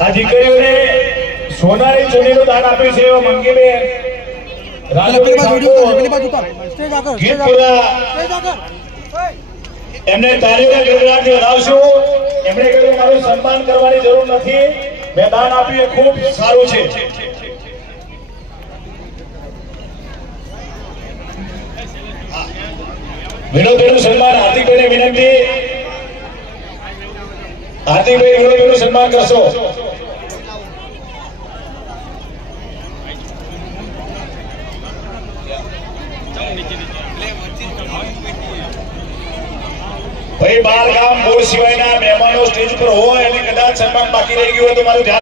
આ દીકરીઓને સોનાની ચોરીનું દાન આપ્યું છે એવા મંગીબેન એમને તાળીઓના ગણગણાટથી વધાવશું. એમણે કહ્યું મારું સન્માન કરવાની જરૂર નથી, મેં દાન આપ્યું એ ખૂબ સારું છે. વિનોદનું સન્માન હાર્દિકભાઈને વિનંતી. હાર્દિકભાઈ વિનોદનું સન્માન કરશો. ભાઈ બાર ગામ બોર્ડ સિવાયના મહેમાનો સ્ટેજ પર હોય અને કદાચ સન્માન બાકી રહી ગયું હોય તો મારું ધ્યાન